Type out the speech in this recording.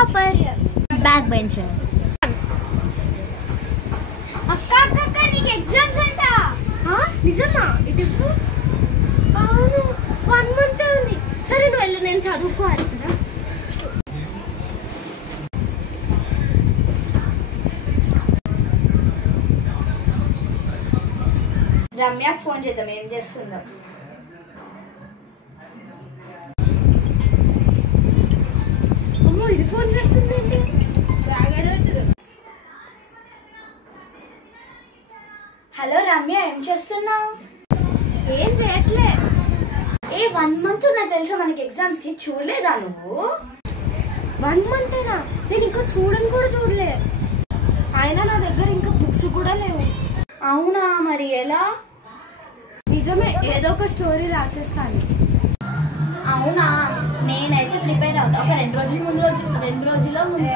Topper, back bencher. అక్క అక్క అక్క నీకు ఎగ్జామ్స్ అంట. నిజమా? ఇటు అవును 1 month ఉంది. సరే నువ్వు వెళ్ళు, నేను చదువుకోవాలి కదా. రమ్యకు ఫోన్ చేద్దాం, ఏం చేస్తుందో. అమ్మో ఇది ఫోన్ చేస్తుందండి. హలో రమ్య, ఏం చేస్తున్నావు? ఏం చేయట్లే. 1 month నాకు తెలుసా మనకి ఎగ్జామ్స్ కి. చూడలేదా నువ్వు? 1 month అయినా నేను ఇంకా చూడలే. అయినా నా దగ్గర ఇంకా బుక్స్ కూడా లేవు. అవునా, మరి ఎలా? నిజమే, ఏదో ఒక స్టోరీ రాసేస్తాను. అవునా, నేనైతే ప్రిపేర్ అవుతా. ఒక 2 రోజుల ముందు